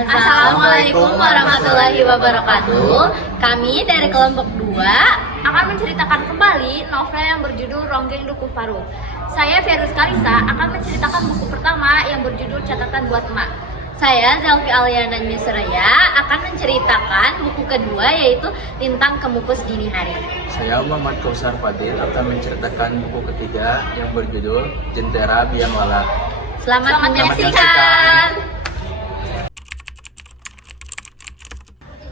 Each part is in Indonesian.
Assalamualaikum warahmatullahi wabarakatuh. Kami dari kelompok 2 akan menceritakan kembali novel yang berjudul Ronggeng Dukuh Paruh. Saya Ferus Kalisa akan menceritakan buku pertama yang berjudul Catatan Buat Emak. Saya Zelvi Aliana Suraya akan menceritakan buku kedua yaitu Lintang Kemupus Dini Hari. Saya Muhammad Kausar Fadil akan menceritakan buku ketiga yang berjudul Jentera Biang Lala. Selamat menyaksikan.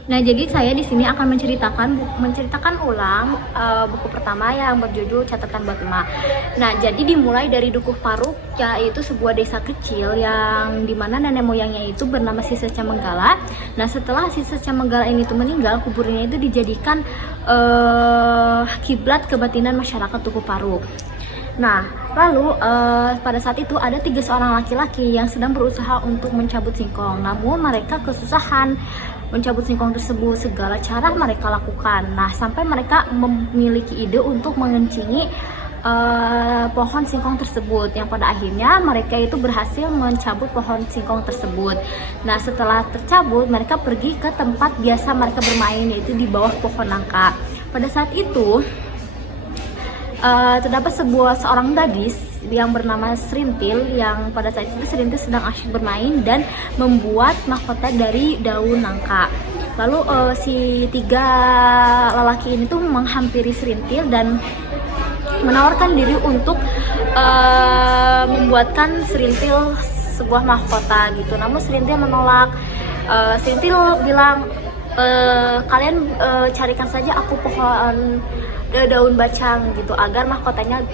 Nah, jadi saya di sini akan menceritakan ulang buku pertama yang berjudul Catatan Buat Emak. Nah, jadi dimulai dari Dukuh Paruh, yaitu sebuah desa kecil yang dimana nenek moyangnya itu bernama Si Seca Menggala. Nah, setelah Si Seca Menggala ini tuh meninggal, kuburnya itu dijadikan kiblat kebatinan masyarakat Dukuh Paruh. Nah, lalu pada saat itu ada 3 seorang laki-laki yang sedang berusaha untuk mencabut singkong. Namun mereka kesusahan mencabut singkong tersebut, segala cara mereka lakukan. Nah, sampai mereka memiliki ide untuk mengencingi pohon singkong tersebut, yang pada akhirnya mereka itu berhasil mencabut pohon singkong tersebut. Nah, setelah tercabut, mereka pergi ke tempat biasa mereka bermain, yaitu di bawah pohon nangka. Pada saat itu terdapat seorang gadis yang bernama Serintil, yang pada saat itu Serintil sedang asyik bermain dan membuat mahkota dari daun nangka. Lalu si 3 lelaki ini tuh menghampiri Serintil dan menawarkan diri untuk membuatkan Serintil sebuah mahkota gitu. Namun Serintil menolak. Serintil bilang, kalian carikan saja aku pohon daun bacang gitu agar mahkotanya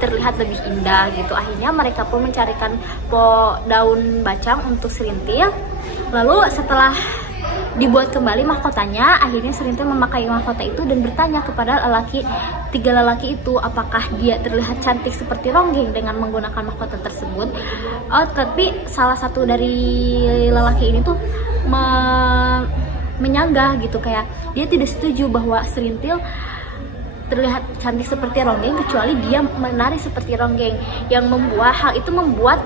terlihat lebih indah gitu. Akhirnya mereka pun mencarikan daun bacang untuk Serintil. Lalu setelah dibuat kembali mahkotanya, akhirnya Serintil memakai mahkota itu dan bertanya kepada 3 lelaki itu apakah dia terlihat cantik seperti Ronggeng dengan menggunakan mahkota tersebut. Tapi salah satu dari lelaki ini tuh menyanggah gitu, kayak dia tidak setuju bahwa Serintil terlihat cantik seperti Ronggeng kecuali dia menari seperti Ronggeng. Hal itu membuat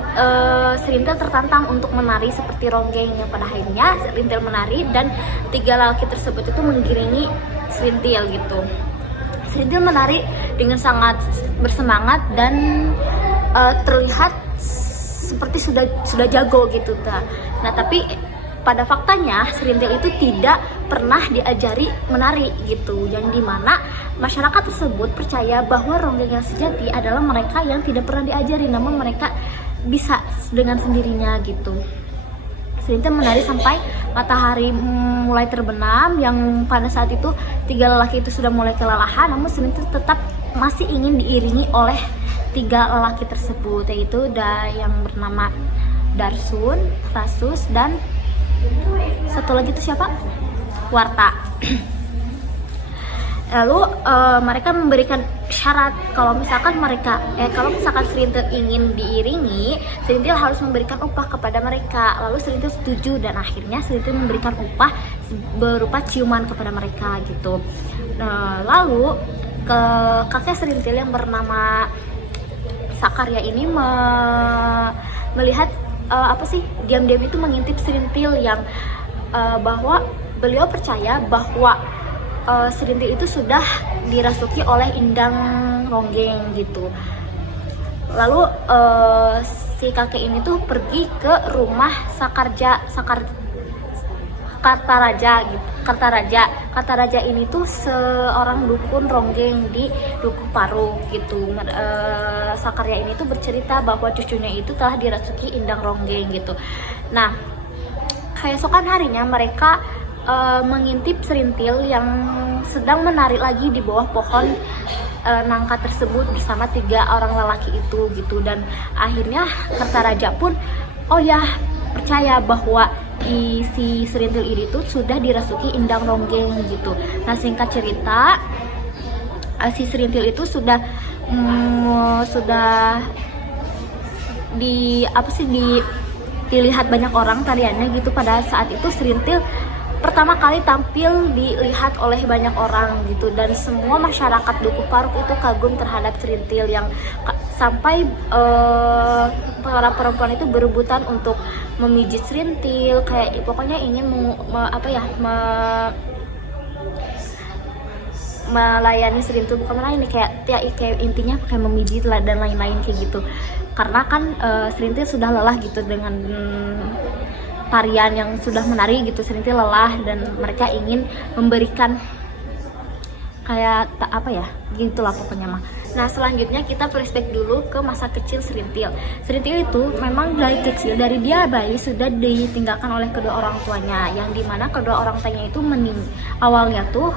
Serintil tertantang untuk menari seperti Ronggeng, yang pada akhirnya Serintil menari dan 3 lelaki tersebut itu mengiringi Serintil gitu. Serintil menari dengan sangat bersemangat dan terlihat seperti sudah jago gitu. Nah, tapi pada faktanya Serintil itu tidak pernah diajari menari gitu, yang dimana masyarakat tersebut percaya bahwa Ronggeng yang sejati adalah mereka yang tidak pernah diajari, namun mereka bisa dengan sendirinya gitu. Serintil menari sampai matahari mulai terbenam, yang pada saat itu 3 lelaki itu sudah mulai kelelahan, namun Serintil tetap masih ingin diiringi oleh 3 lelaki tersebut, yaitu yang bernama Darsun, Rasus, dan satu lagi itu siapa? Warta. Lalu mereka memberikan syarat kalau misalkan Serintil ingin diiringi, Serintil harus memberikan upah kepada mereka. Lalu Serintil setuju dan akhirnya Serintil memberikan upah berupa ciuman kepada mereka gitu. Lalu kakek Serintil yang bernama Sakarya ini melihat diam-diam itu mengintip Serintil, yang bahwa beliau percaya bahwa Serintil itu sudah dirasuki oleh indang Ronggeng gitu. Lalu si kakek ini tuh pergi ke rumah Kartaraja ini tuh seorang dukun Ronggeng di Dukuh Paruh gitu. Sakarya ini tuh bercerita bahwa cucunya itu telah dirasuki indang Ronggeng gitu. Nah, keesokan harinya mereka mengintip Serintil yang sedang menari lagi di bawah pohon nangka tersebut bersama 3 orang lelaki itu gitu. Dan akhirnya Kartaraja pun percaya bahwa si Serintil ini tuh sudah dirasuki indang Ronggeng gitu. Nah, singkat cerita, si Serintil itu sudah dilihat banyak orang tariannya gitu. Pada saat itu Serintil pertama kali tampil dilihat oleh banyak orang gitu, dan semua masyarakat Dukuh Paruh itu kagum terhadap Serintil, yang sampai para perempuan itu berebutan untuk memijit Serintil, kayak pokoknya ingin melayani Serintil, bukan melayani, kayak intinya kayak memijit lah dan lain-lain kayak gitu. Karena kan Serintil sudah lelah gitu dengan tarian yang sudah menari gitu. Serintil lelah dan mereka ingin memberikan kayak gitulah pokoknya mah. Nah, selanjutnya kita flashback dulu ke masa kecil Serintil. Serintil itu memang dari kecil, dari dia bayi sudah ditinggalkan oleh kedua orang tuanya, yang dimana kedua orang tuanya itu awalnya tuh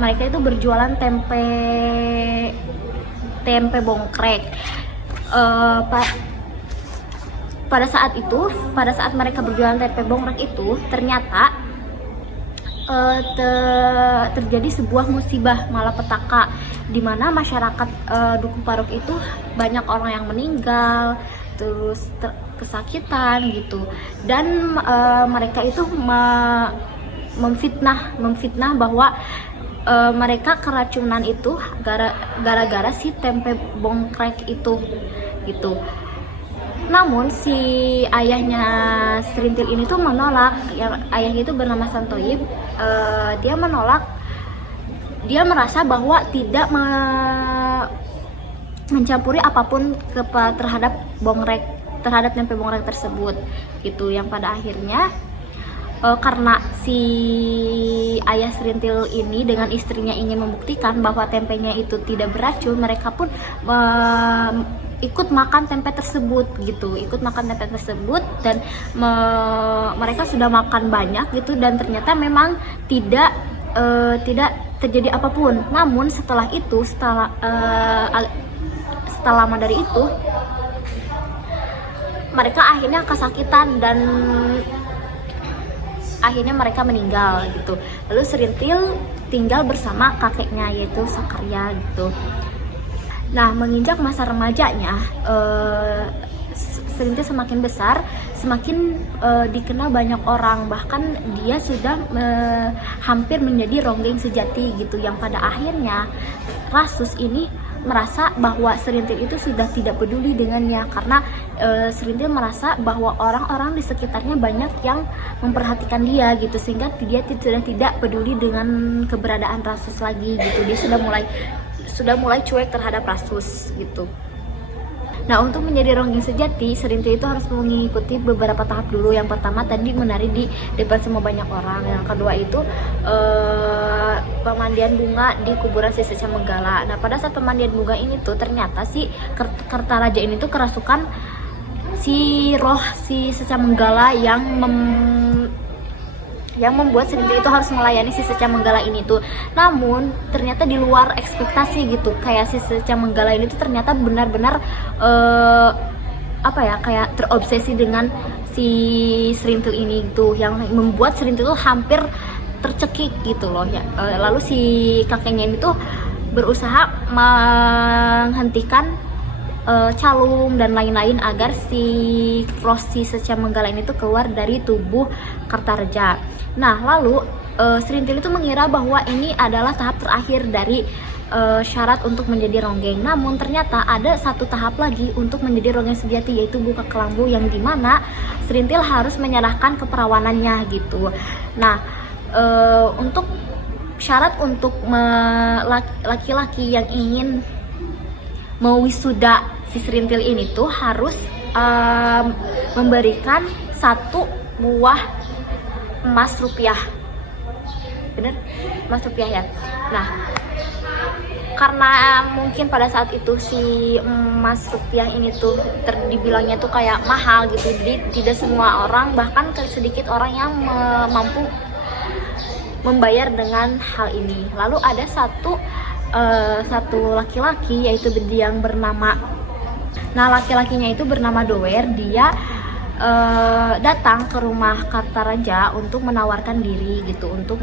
mereka itu berjualan tempe bongkrek. Pada saat mereka berjualan tempe bongkrek itu ternyata terjadi sebuah musibah malapetaka, di mana masyarakat Dukuh Paruk itu banyak orang yang meninggal, terus kesakitan gitu, dan mereka itu memfitnah bahwa mereka keracunan itu gara-gara si tempe bongkrek itu gitu. Namun si ayahnya Serintil ini tuh menolak. Yang ayahnya itu bernama Santoyib. Dia menolak. Dia merasa bahwa tidak mencampuri apapun terhadap tempe bongkrek tersebut gitu. Yang pada akhirnya karena si ayah Serintil ini dengan istrinya ingin membuktikan bahwa tempenya itu tidak beracun, mereka pun ikut makan tempe tersebut dan mereka sudah makan banyak gitu, dan ternyata memang tidak terjadi apapun. Namun setelah lama dari itu mereka akhirnya kesakitan dan akhirnya mereka meninggal gitu. Lalu Serintil tinggal bersama kakeknya yaitu Sakarya gitu. Nah, menginjak masa remajanya, Serintil semakin besar, semakin dikenal banyak orang. Bahkan dia sudah hampir menjadi ronggeng sejati gitu, yang pada akhirnya Rasus ini merasa bahwa Serintil itu sudah tidak peduli dengannya, karena Serintil merasa bahwa orang-orang di sekitarnya banyak yang memperhatikan dia gitu, sehingga dia sudah tidak peduli dengan keberadaan Rasus lagi gitu. Dia sudah mulai cuek terhadap Rasus gitu. Nah, untuk menjadi ronggeng sejati, Serintil itu harus mengikuti beberapa tahap dulu. Yang pertama tadi menari di depan semua banyak orang. Yang kedua itu pemandian bunga di kuburan si Seca Menggala. Nah, pada saat pemandian bunga ini tuh ternyata si Kertaraja ini tuh kerasukan si roh si Seca Menggala yang membuat Serintil itu harus melayani si Seca Menggala ini tuh. Namun ternyata di luar ekspektasi gitu, kayak si Seca Menggala ini tuh ternyata benar-benar kayak terobsesi dengan si Serintil ini tuh, yang membuat Serintil tuh hampir tercekik gitu loh ya. Lalu si kakeknya ini tuh berusaha menghentikan calung dan lain-lain agar si Seca Menggala ini tuh keluar dari tubuh Kertareja. Nah, lalu Serintil itu mengira bahwa ini adalah tahap terakhir dari syarat untuk menjadi ronggeng. Namun ternyata ada satu tahap lagi untuk menjadi ronggeng sejati, yaitu buka kelambu, yang dimana Serintil harus menyerahkan keperawanannya gitu. Nah, untuk syarat untuk laki-laki yang ingin mewisuda si Serintil ini tuh harus memberikan 1 buah emas rupiah. Bener? Emas rupiah ya. Nah, karena mungkin pada saat itu si emas rupiah ini tuh dibilangnya tuh kayak mahal gitu, jadi tidak semua orang, bahkan sedikit orang yang mampu membayar dengan hal ini. Lalu ada satu laki-laki, yaitu yang bernama, laki-lakinya itu bernama Dower. Dia datang ke rumah Kertaraja untuk menawarkan diri gitu, untuk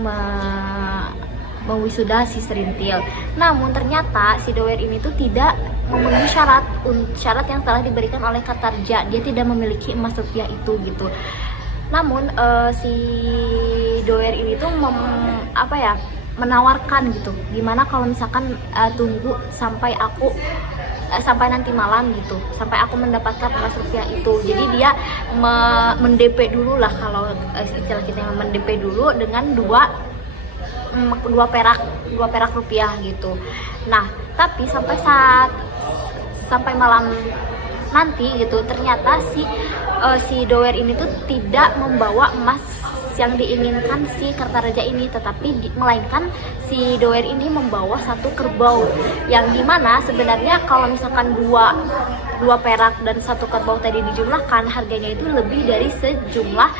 mewisuda si Serintil. Namun ternyata si Dower ini tuh tidak memenuhi syarat yang telah diberikan oleh Kertaraja. Dia tidak memiliki emas rupiah itu gitu. Namun si Dower ini tuh menawarkan gitu, gimana kalau misalkan tunggu sampai aku sampai nanti malam gitu, sampai aku mendapatkan emas rupiah itu. Jadi dia mendp dulu lah, kalau istilah kita yang mendp dulu dengan dua perak rupiah gitu. Nah tapi sampai malam nanti gitu, ternyata si doer ini tuh tidak membawa emas yang diinginkan si Kertareja ini, tetapi melainkan si doer ini membawa satu kerbau, yang dimana sebenarnya kalau misalkan dua perak dan satu kerbau tadi dijumlahkan, harganya itu lebih dari sebuah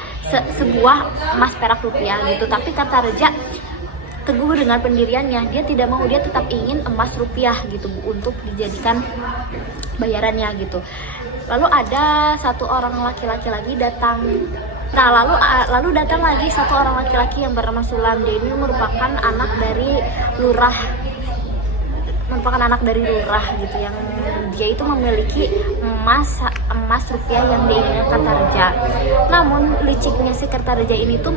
emas perak rupiah gitu. Tapi Kertareja teguh dengan pendiriannya, dia tidak mau, dia tetap ingin emas rupiah gitu Bu, untuk dijadikan bayarannya gitu. Lalu ada satu orang laki-laki lagi datang. Nah lalu datang lagi satu orang laki-laki yang bernama Sulam. Dia ini merupakan anak dari lurah gitu, yang dia itu memiliki emas rupiah yang diinginkan Kertareja. Namun liciknya si Kertareja ini tuh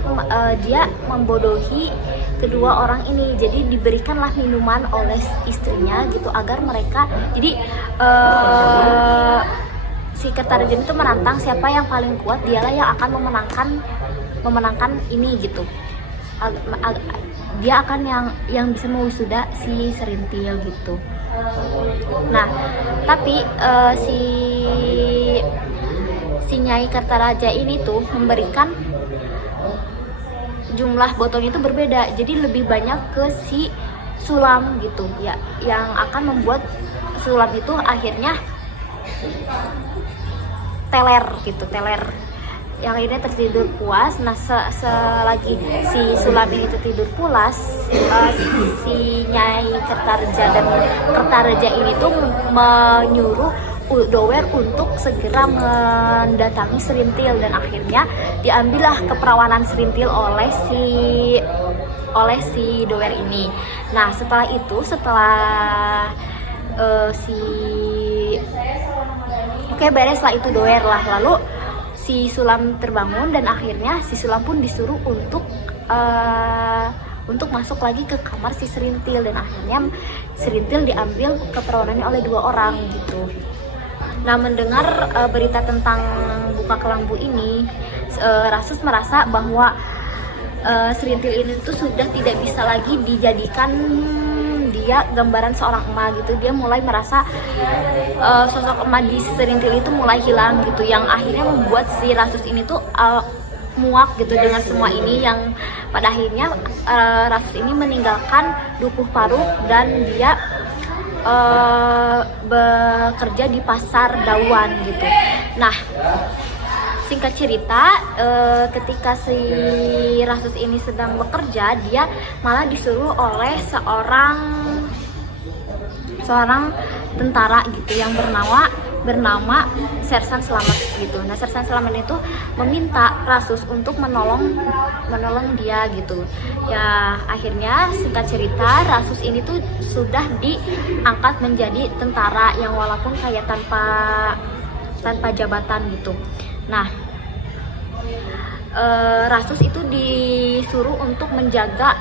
dia membodohi kedua orang ini. Jadi diberikanlah minuman oleh istrinya gitu, agar mereka si Kertareja itu menantang siapa yang paling kuat, dialah yang akan memenangkan ini gitu. Dia akan yang bisa mewisuda si Serintil gitu. Nah tapi si Nyai Kertareja ini tuh memberikan jumlah botolnya itu berbeda, jadi lebih banyak ke si Sulam gitu ya, yang akan membuat Sulam itu akhirnya teler yang akhirnya tertidur puas. Nah selagi si Sulam ini tertidur pulas, si Nyai Kertareja dan Kertareja ini tuh menyuruh doer untuk segera mendatangi Serintil, dan akhirnya diambillah keperawanan Serintil oleh si doer ini. Nah setelah bereslah itu doer lah. Lalu si Sulam terbangun, dan akhirnya si Sulam pun disuruh untuk masuk lagi ke kamar si Serintil, dan akhirnya Serintil diambil keperawanannya oleh dua orang gitu. Nah mendengar berita tentang buka kelambu ini, Rasus merasa bahwa Serintil ini tuh sudah tidak bisa lagi dijadikan dia gambaran seorang emak gitu. Dia mulai merasa sosok emak di Serintil itu mulai hilang gitu, yang akhirnya membuat si Rasus ini tuh muak gitu dengan semua ini, yang pada akhirnya Rasus ini meninggalkan Dukuh Paruk dan dia bekerja di pasar Dawan gitu. Nah singkat cerita, ketika si Rasus ini sedang bekerja, dia malah disuruh oleh seorang tentara gitu yang bernama Sersan Slamet gitu. Nah Sersan Slamet itu meminta Rasus untuk menolong dia gitu. Ya akhirnya singkat cerita, Rasus ini tuh sudah diangkat menjadi tentara yang walaupun kayak tanpa jabatan gitu. Nah Rasus itu disuruh untuk menjaga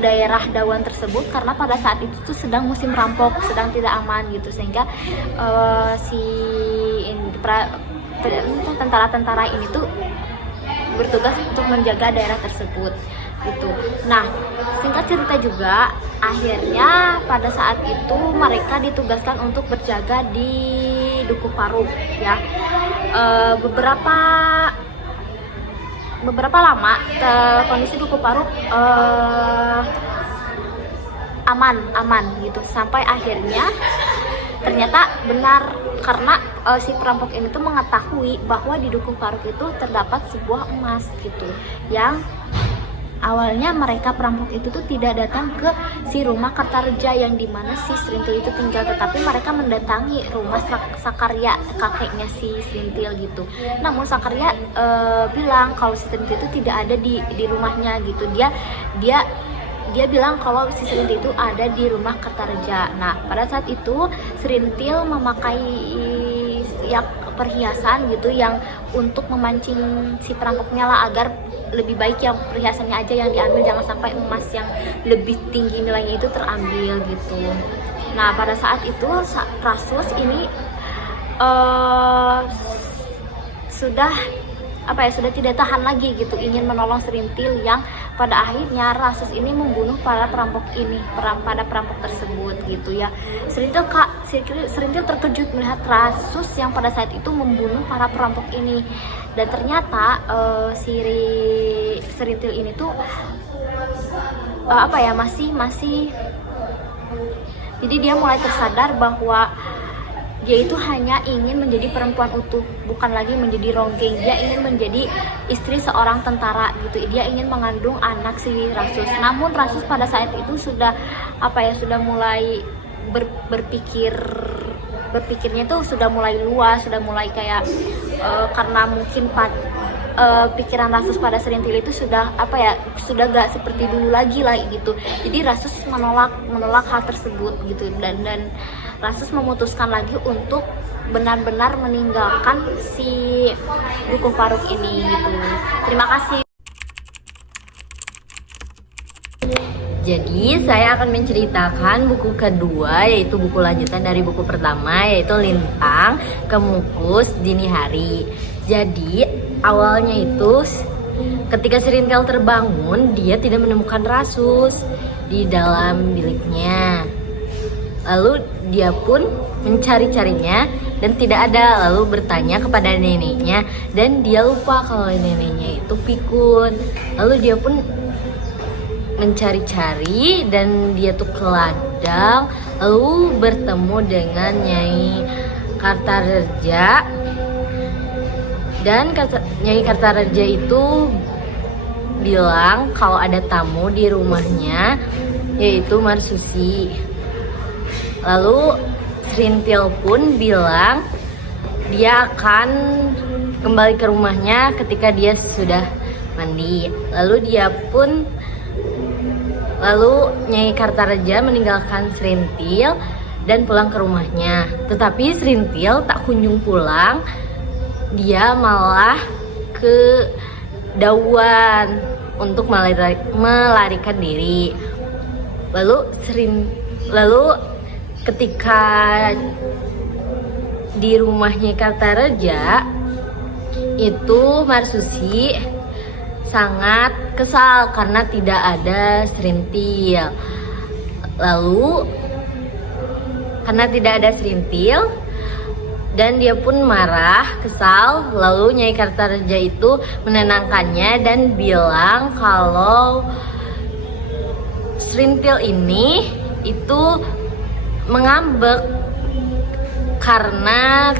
daerah Dawan tersebut, karena pada saat itu tuh sedang musim rampok, sedang tidak aman gitu, sehingga tentara-tentara ini tuh bertugas untuk menjaga daerah tersebut gitu. Nah singkat cerita juga, akhirnya pada saat itu mereka ditugaskan untuk berjaga di Dukuh Paruk ya. Beberapa lama kondisi Dukuh Paruk aman gitu, sampai akhirnya ternyata benar, karena si perampok ini tuh mengetahui bahwa di Dukuh Paruk itu terdapat sebuah emas gitu, yang awalnya mereka perampok itu tuh tidak datang ke si rumah Kertareja yang dimana si Serintil itu tinggal, tetapi mereka mendatangi rumah Sakarya, kakeknya si Serintil gitu. Namun Sakarya bilang kalau si Serintil itu tidak ada di rumahnya gitu. Dia bilang kalau si Serintil itu ada di rumah Kertareja. Nah pada saat itu Serintil memakai perhiasan gitu yang untuk memancing si perampoknya lah, agar lebih baik yang perhiasannya aja yang diambil, jangan sampai emas yang lebih tinggi nilainya itu terambil gitu. Nah, pada saat itu Rasus ini eh, sudah sudah tidak tahan lagi gitu, ingin menolong Serintil, yang pada akhirnya Rasus ini membunuh para perampok tersebut gitu ya. Serintil terkejut melihat Rasus yang pada saat itu membunuh para perampok ini, dan ternyata Serintil ini tuh masih jadi dia mulai tersadar bahwa dia itu hanya ingin menjadi perempuan utuh, bukan lagi menjadi ronggeng. Dia ingin menjadi istri seorang tentara gitu. Dia ingin mengandung anak si Rasus. Namun Rasus pada saat itu sudah mulai berpikirnya tuh sudah mulai luas, sudah mulai kayak karena mungkin pikiran Rasus pada Serintil itu sudah gak seperti dulu lagi lah gitu. Jadi Rasus menolak hal tersebut gitu, dan Rasus memutuskan lagi untuk benar-benar meninggalkan si Dukuh Paruk ini gitu. Terima kasih. Jadi saya akan menceritakan buku kedua, yaitu buku lanjutan dari buku pertama, yaitu Lintang Kemukus Dini Hari. Jadi awalnya itu ketika Serintil terbangun, dia tidak menemukan Rasus di dalam biliknya. Lalu dia pun mencari-carinya dan tidak ada, lalu bertanya kepada neneknya, dan dia lupa kalau neneknya itu pikun. Lalu dia pun mencari-cari dan dia tuh ke ladang, lalu bertemu dengan Nyai Kartareja. Dan Nyai Kartareja itu bilang kalau ada tamu di rumahnya, yaitu Marsusi. Lalu Serintil pun bilang dia akan kembali ke rumahnya ketika dia sudah mandi. Lalu Nyai Kartareja meninggalkan Serintil dan pulang ke rumahnya. Tetapi Serintil tak kunjung pulang. Dia malah ke Dauan untuk melarikan diri. Lalu ketika di rumahnya Kartareja itu Marsusi sangat kesal karena tidak ada Serintil. Lalu karena tidak ada Serintil dan dia pun marah, kesal. Lalu Nyai Kartareja itu menenangkannya dan bilang kalau Serintil ini itu mengambek karena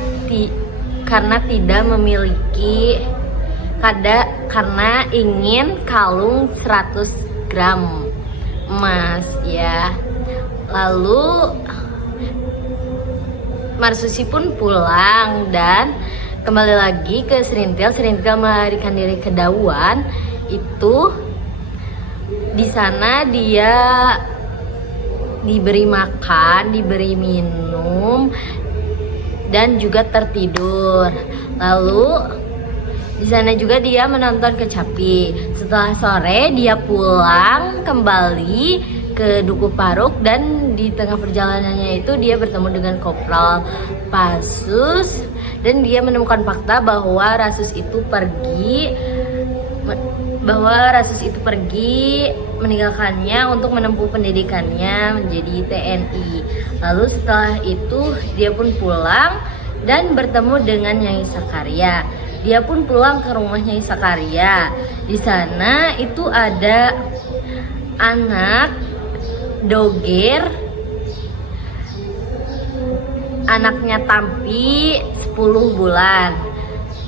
tidak memiliki karena ingin kalung 100 gram emas ya. Lalu Marsusi pun pulang dan kembali lagi ke Serintil. Serintil melarikan diri ke Dauan. Itu di sana dia diberi makan, diberi minum, dan juga tertidur. Lalu di sana juga dia menonton kecapi. Setelah sore dia pulang kembali ke Dukuh Paruk, dan di tengah perjalanannya itu dia bertemu dengan Kopral Pasus, dan dia menemukan fakta bahwa Rasus itu pergi meninggalkannya untuk menempuh pendidikannya menjadi TNI. Lalu setelah itu dia pun pulang dan bertemu dengan Nyai Sakarya. Dia pun pulang ke rumah Nyai Sakarya. Di sana itu ada anak Doger, anaknya Tampi 10 bulan.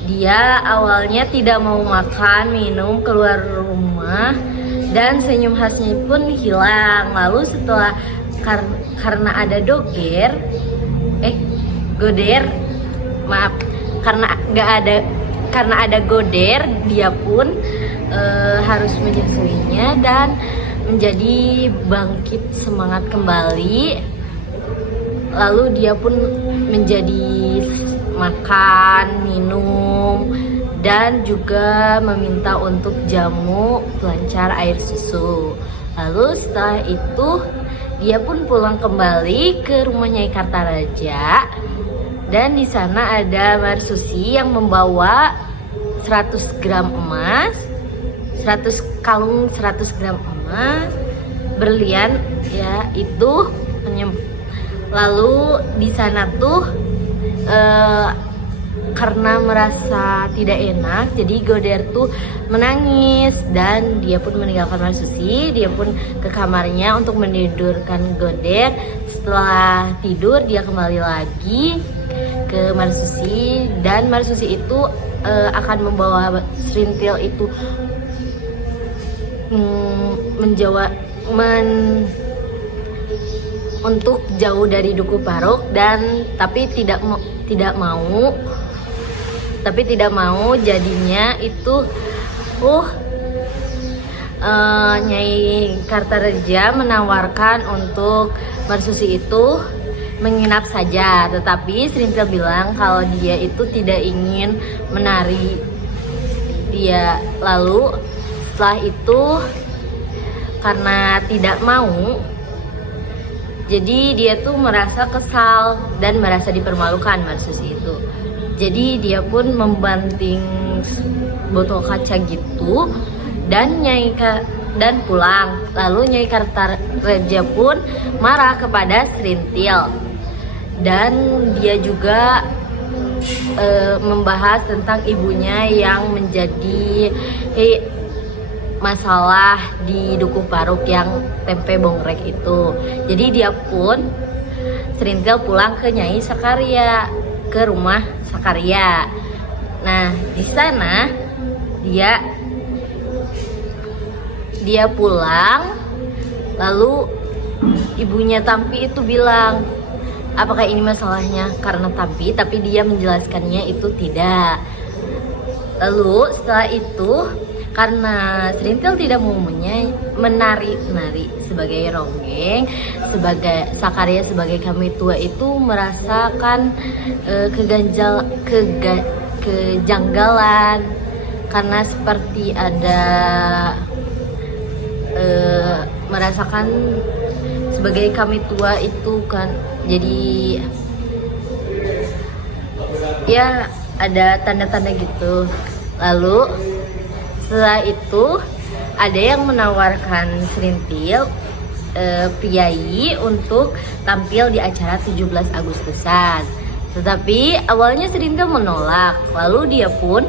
Dia awalnya tidak mau makan, minum, keluar rumah, dan senyum khasnya pun hilang. Lalu setelah karena ada karena ada Goder, dia pun harus menyusuinya dan menjadi bangkit semangat kembali. Lalu dia pun menjadi makan, minum, dan juga meminta untuk jamu pelancar air susu. Lalu setelah itu dia pun pulang kembali ke rumahnya Kartaraja, dan di sana ada Marsusi yang membawa 100 gram emas, 100 kalung 100 gram emas, berlian ya itu. Lalu di sana tuh karena merasa tidak enak, jadi Goder tuh menangis dan dia pun meninggalkan Marsusi. Dia pun ke kamarnya untuk menidurkan Goder. Setelah tidur dia kembali lagi ke Marsusi, dan Marsusi itu akan membawa Serintil itu untuk jauh dari Duku Paruk, dan tapi tidak mau jadinya itu Nyai Kartareja menawarkan untuk Marsusi itu menginap saja, tetapi Serintil bilang kalau dia itu tidak ingin menari. Dia lalu setelah itu karena tidak mau, jadi dia tuh merasa kesal dan merasa dipermalukan Marsusi itu. Jadi dia pun membanting botol kaca gitu dan pulang. Lalu Nyai Kartareja pun marah kepada Serintil, dan dia juga membahas tentang ibunya yang menjadi masalah di Duku Paruk yang tempe bongrek itu. Jadi dia pun Serintil pulang ke Nyai Sakaria, ke rumah Sakaria. Nah, di sana dia pulang, lalu ibunya Tampi itu bilang, apakah ini masalahnya karena Tampi? Tapi dia menjelaskannya itu tidak. Lalu setelah itu karena Serintil tidak mau menari sebagai ronggeng, sebagai Sakaria sebagai kami tua itu merasakan kejanggalan, karena seperti ada merasakan sebagai kami tua itu kan, jadi ya ada tanda-tanda gitu. Lalu setelah itu ada yang menawarkan Serintil priayi untuk tampil di acara 17 Agustusan. Tetapi awalnya Serintil menolak. Lalu dia pun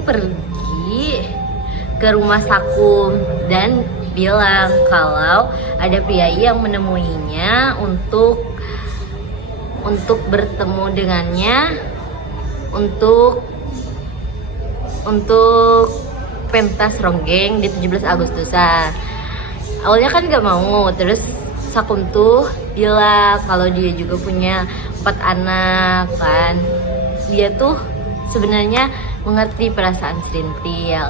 pergi ke rumah Sakum dan bilang kalau ada priayi yang menemuinya untuk bertemu dengannya untuk pentas ronggeng di 17 Agustusan. Awalnya kan gak mau, terus Sakum tuh bilang kalau dia juga punya 4 anak kan. Dia tuh sebenarnya mengerti perasaan Serintil.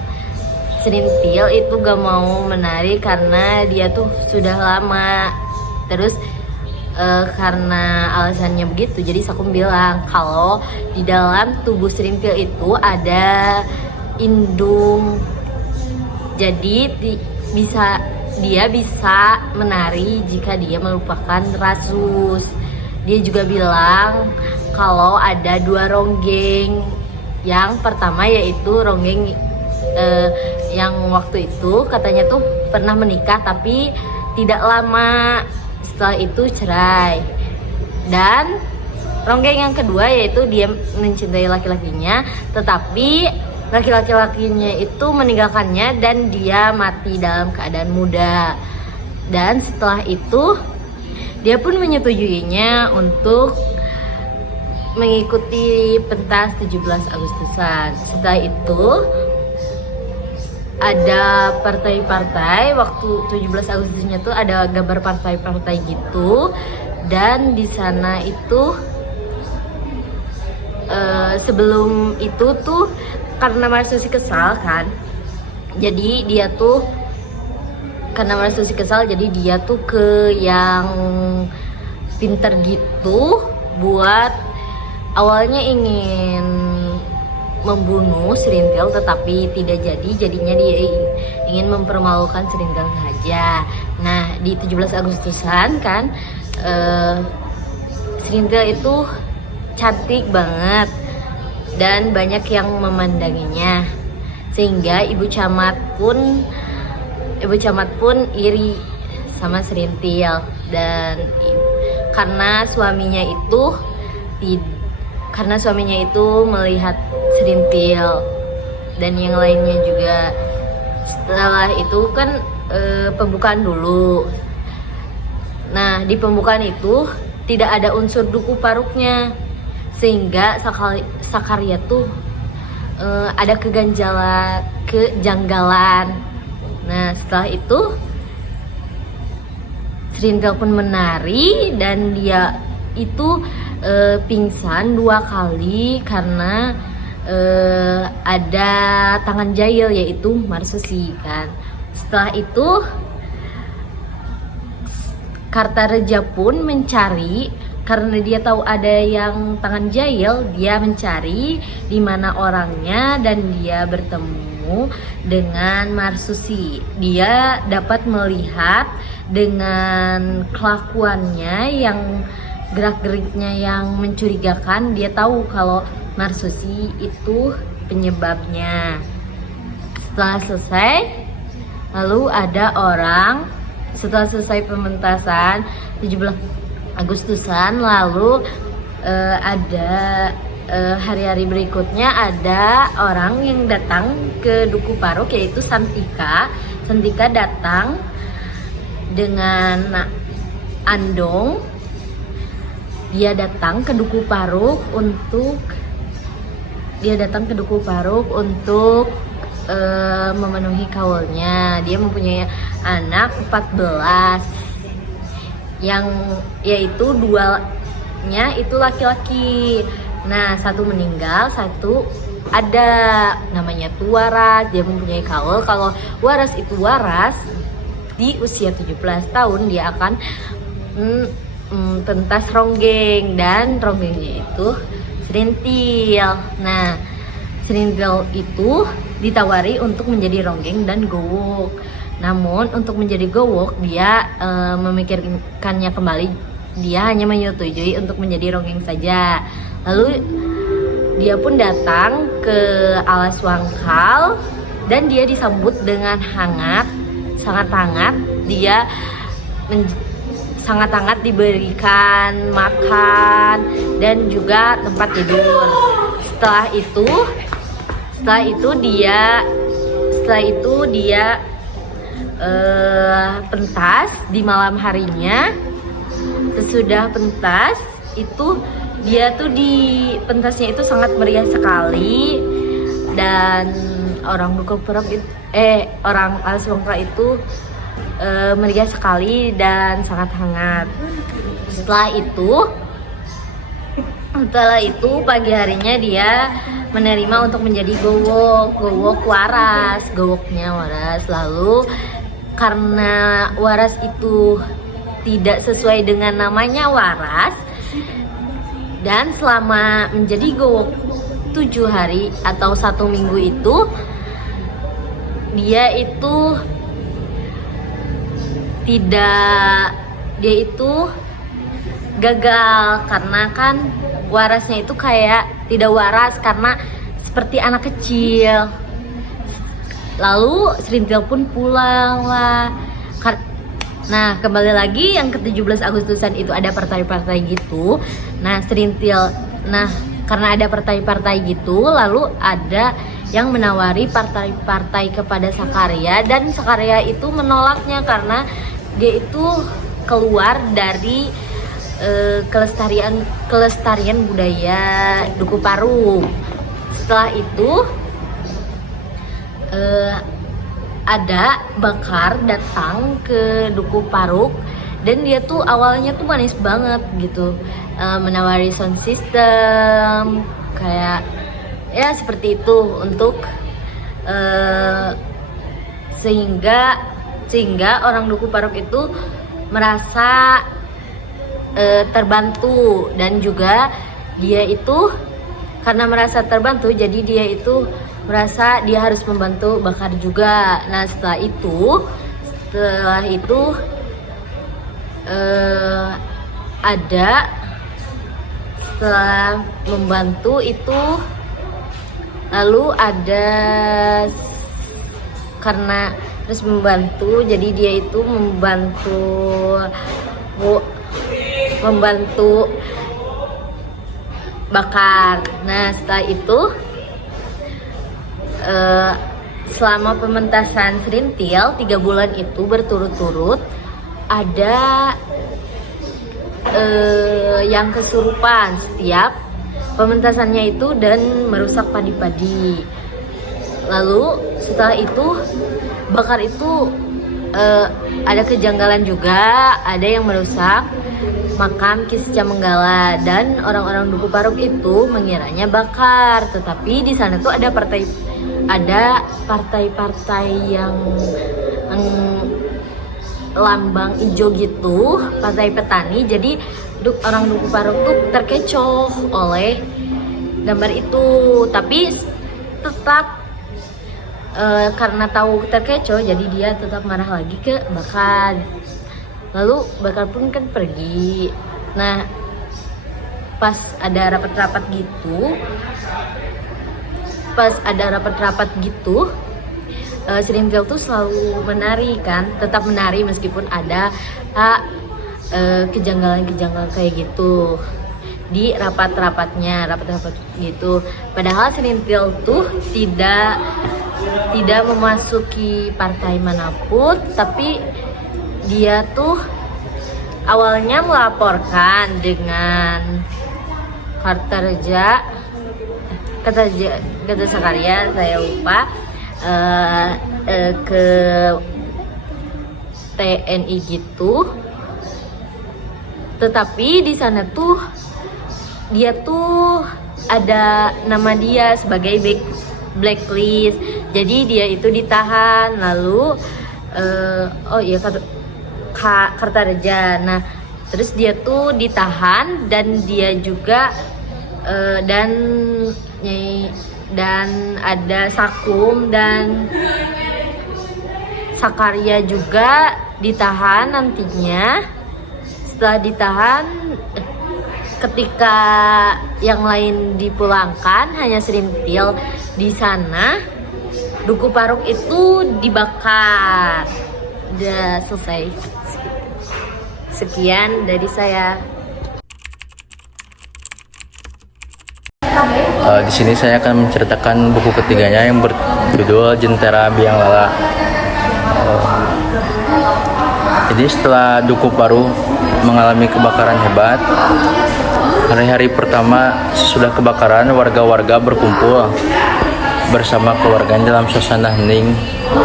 Serintil itu gak mau menari karena dia tuh sudah lama. Terus karena alasannya begitu, jadi Sakum bilang kalau di dalam tubuh Serintil itu ada indung, jadi dia bisa menari jika dia melupakan Rasus. Dia juga bilang kalau ada 2 ronggeng. Yang pertama yaitu ronggeng yang waktu itu katanya tuh pernah menikah tapi tidak lama setelah itu cerai. Dan ronggeng yang kedua yaitu dia mencintai laki-lakinya, tetapi laki-lakinya itu meninggalkannya dan dia mati dalam keadaan muda. Dan setelah itu dia pun menyetujuinya untuk mengikuti pentas 17 Agustusan. Setelah itu ada partai-partai, waktu 17 Agustusnya tuh ada gambar partai-partai gitu. Dan di sana itu sebelum itu tuh karena Marsusi kesal kan, jadi dia tuh ke yang pinter gitu buat awalnya ingin membunuh Serintil tetapi tidak jadinya dia ingin mempermalukan Serintil saja. Nah di 17 Agustusan kan Serintil itu cantik banget dan banyak yang memandanginya, sehingga ibu camat pun iri sama Serintil. Dan karena suaminya itu melihat Serintil dan yang lainnya juga. Setelah itu kan pembukaan dulu. Nah di pembukaan itu tidak ada unsur duku paruknya, sehingga Sakarya tuh ada kejanggalan. Nah setelah itu Serintil pun menari dan dia itu pingsan 2 kali karena ada tangan jahil yaitu Marsusi kan. Setelah itu Kartareja pun mencari, karena dia tahu ada yang tangan jahil, dia mencari di mana orangnya dan dia bertemu dengan Marsusi. Dia dapat melihat dengan kelakuannya yang gerak-geriknya yang mencurigakan, dia tahu kalau Marsusi itu penyebabnya. Setelah selesai, lalu ada orang, setelah selesai pementasan 17 Agustusan, lalu ada hari-hari berikutnya ada orang yang datang ke Duku Paruk yaitu Santika. Santika datang dengan Andong. Dia datang ke Duku Paruk untuk memenuhi kaulnya. Dia mempunyai anak 14 yang yaitu 2-nya itu laki-laki. Nah 1 meninggal, 1 ada namanya tuh Waras. Dia mempunyai kaul kalau Waras itu waras di usia 17 tahun dia akan pentas ronggeng, dan ronggengnya itu Serintil. Nah Serintil itu ditawari untuk menjadi ronggeng dan gowok. Namun untuk menjadi gowok dia memikirkannya kembali. Dia hanya menyetujui untuk menjadi ronggeng saja. Lalu dia pun datang ke Alas Wangkal dan dia disambut dengan sangat hangat. Dia sangat hangat diberikan makan dan juga tempat tidur. Setelah itu dia pentas di malam harinya. Sesudah pentas itu dia tuh di pentasnya itu sangat meriah sekali, dan orang Alas Wangkal itu meriah sekali dan sangat hangat. Setelah itu pagi harinya dia menerima untuk menjadi gowok Waras, gowoknya Waras. Lalu karena Waras itu tidak sesuai dengan namanya Waras, dan selama menjadi gowok 7 hari atau 1 minggu itu dia itu gagal, karena kan Warasnya itu kayak tidak waras karena seperti anak kecil. Lalu Serintil pun pulang lah. Nah kembali lagi yang ke-17 Agustusan itu ada partai-partai gitu. Nah karena ada partai-partai gitu, lalu ada yang menawari partai-partai kepada Sakarya, dan Sakarya itu menolaknya karena dia itu keluar dari kelestarian budaya Duku Paruk. Setelah itu ada Bakar datang ke Duku Paruk, dan dia tuh awalnya tuh manis banget gitu, menawari sound system kayak ya seperti itu untuk sehingga orang Duku Paruk itu merasa terbantu, dan juga dia itu karena merasa terbantu, jadi dia itu merasa dia harus membantu Bakar juga. Nah setelah itu ada setelah membantu itu, lalu ada karena terus membantu, jadi dia itu membantu Bakar. Nah setelah itu selama pementasan Serintil 3 bulan itu berturut-turut, ada yang kesurupan setiap pementasannya itu dan merusak padi-padi. Lalu setelah itu Bakar itu ada kejanggalan juga, ada yang merusak makam Ki Secamanggala, dan orang-orang Duku Paruk itu mengiranya Bakar, tetapi di sana tuh ada partai-partai yang lambang hijau gitu, partai petani. Jadi orang Duku Paruk tuh terkecoh oleh gambar itu, tapi tetap karena tahu terkecoh, jadi dia tetap marah lagi ke Bakar. Lalu Bakar pun kan pergi. Nah pas ada rapat-rapat gitu, Serintil tuh selalu menari kan, tetap menari meskipun ada kejanggalan-kejanggalan kayak gitu di rapat gitu. Padahal Serintil tuh tidak memasuki partai manapun, tapi dia tuh awalnya melaporkan dengan Kartarja Sakarya, saya lupa, ke TNI gitu. Tetapi di sana tuh dia tuh ada nama dia sebagai blacklist, jadi dia itu ditahan. Lalu Kartarja. Nah terus dia tuh ditahan, dan dia juga dan ada Sakum dan Sakarya juga ditahan nantinya. Setelah ditahan, ketika yang lain dipulangkan, hanya Serintil di sana. Duku Paruk itu dibakar. Udah selesai. Sekian dari saya. Di sini saya akan menceritakan buku ketiganya yang berjudul Jentera Biang Lala. Jadi setelah Duku Paruk mengalami kebakaran hebat, hari-hari pertama sesudah kebakaran, warga-warga berkumpul bersama keluarganya dalam suasana hening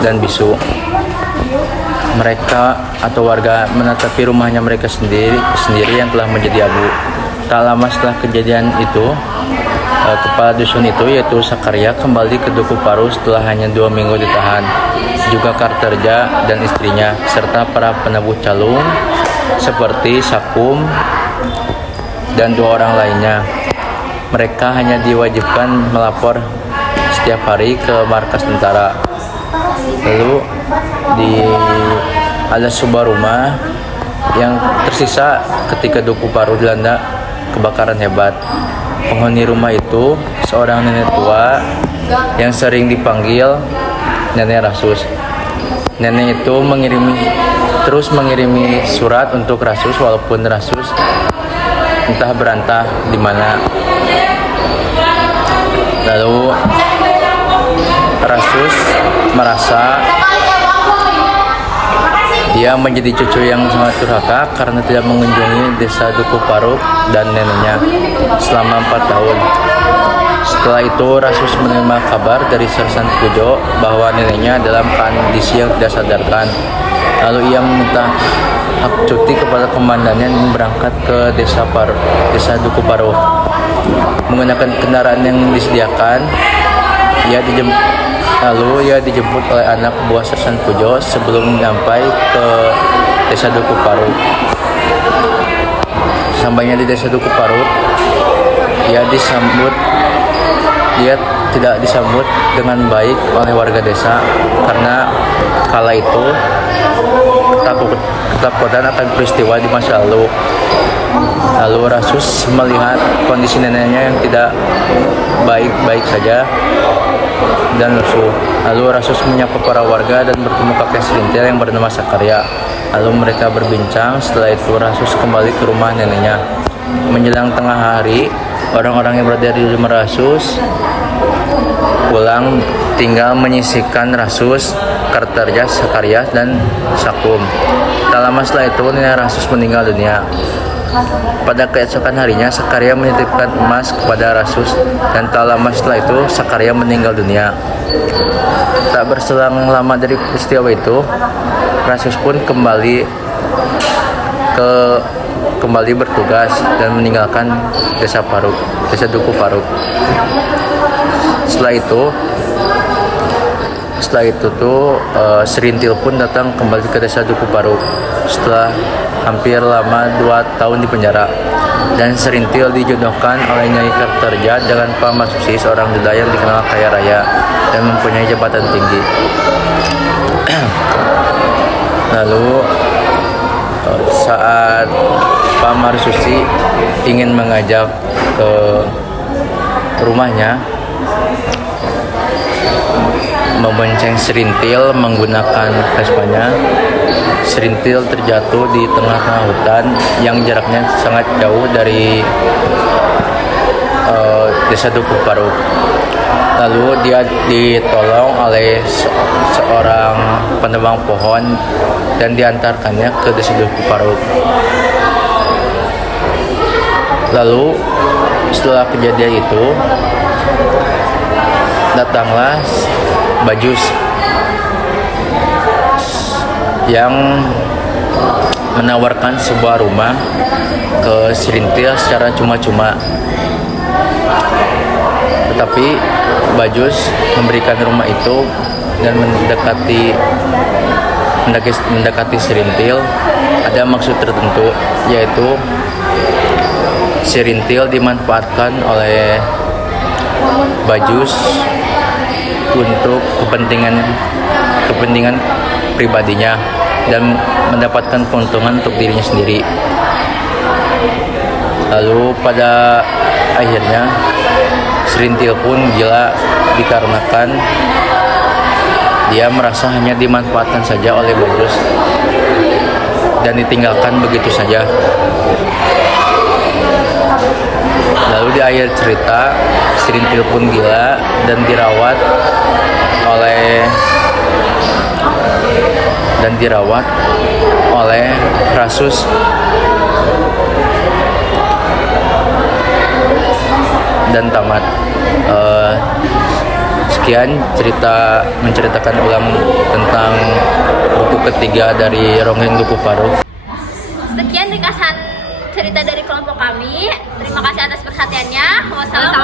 dan bisu. Mereka atau warga menatapi rumahnya mereka sendiri yang telah menjadi abu. Tak lama setelah kejadian itu, kepala dusun itu yaitu Sakarya kembali ke Duku Paruk setelah hanya 2 minggu ditahan. Juga Kartarja dan istrinya serta para penabuh calung seperti Sakum dan 2 orang lainnya. Mereka hanya diwajibkan melapor setiap hari ke markas tentara. Lalu di ada sebuah rumah yang tersisa ketika Duku Paruk dilanda kebakaran hebat. Penghuni rumah itu seorang nenek tua yang sering dipanggil Nenek Rasus. Nenek itu terus mengirimi surat untuk Rasus, walaupun Rasus entah berantah di mana. Lalu Rasus merasa dia menjadi cucu yang sangat durhaka karena tidak mengunjungi desa Duku Paruk dan neneknya selama 4 tahun. Setelah itu Rasus menerima kabar dari Sersan Pujo bahwa neneknya dalam kondisi yang tidak sadarkan. Lalu ia meminta hak cuti kepada komandannya dan berangkat ke desa Duku Paruk. Menggunakan kendaraan yang disediakan, Lalu ia dijemput oleh anak buah Sersan Pujo sebelum sampai ke desa Duku Paruk. Sampainya di desa Duku Paruk, dia tidak disambut dengan baik oleh warga desa karena kala itu ketakutan akan peristiwa di masa lalu. Lalu Rasus melihat kondisi neneknya yang tidak baik-baik saja dan lesu. Lalu Rasus menyapa para warga dan bertemu kakek Serintil yang bernama Sakarya. Lalu mereka berbincang. Setelah itu Rasus kembali ke rumah neneknya. Menjelang tengah hari, orang-orang yang berada di rumah Rasus pulang, tinggal menyisihkan Rasus, Kartarja, Sakarya, dan Sakum. Tak lama setelah itu nenek Rasus meninggal dunia. Pada keesokan harinya, Sakarya menitipkan emas kepada Rasus, dan tak lama setelah itu Sakarya meninggal dunia. Tak berselang lama dari peristiwa itu, Rasus pun kembali bertugas dan meninggalkan desa Duku Paruk. Setelah itu Serintil pun datang kembali ke desa Duku Paruk setelah hampir lama 2 tahun di penjara. Dan Serintil dijodohkan oleh Nyai Kartarja dengan Pak Masusi, seorang duda yang dikenal kaya raya dan mempunyai jabatan tinggi. Lalu saat Pak Marsusi ingin mengajak ke rumahnya, membonceng Serintil menggunakan Vespanya, Serintil terjatuh di tengah-tengah hutan yang jaraknya sangat jauh dari desa Duku Paruk. Lalu dia ditolong oleh seorang penebang pohon dan diantarkannya ke desa Duku Paruk. Lalu setelah kejadian itu datanglah Bajus yang menawarkan sebuah rumah ke Serintil secara cuma-cuma. Tetapi Bajus memberikan rumah itu dan mendekati Serintil ada maksud tertentu, yaitu Serintil dimanfaatkan oleh Bajus untuk kepentingan pribadinya dan mendapatkan keuntungan untuk dirinya sendiri. Lalu pada akhirnya Serintil pun gila dikarenakan dia merasa hanya dimanfaatkan saja oleh Bajus dan ditinggalkan begitu saja. Lalu di akhir cerita Serintil pun gila dan dirawat oleh Rasus. Dan tamat. Sekian menceritakan ulang tentang buku ketiga dari Ronggeng Duku Paruk. Sekian ringkasan cerita dari kelompok kami. Terima kasih atas perhatiannya. Wassalamualaikum.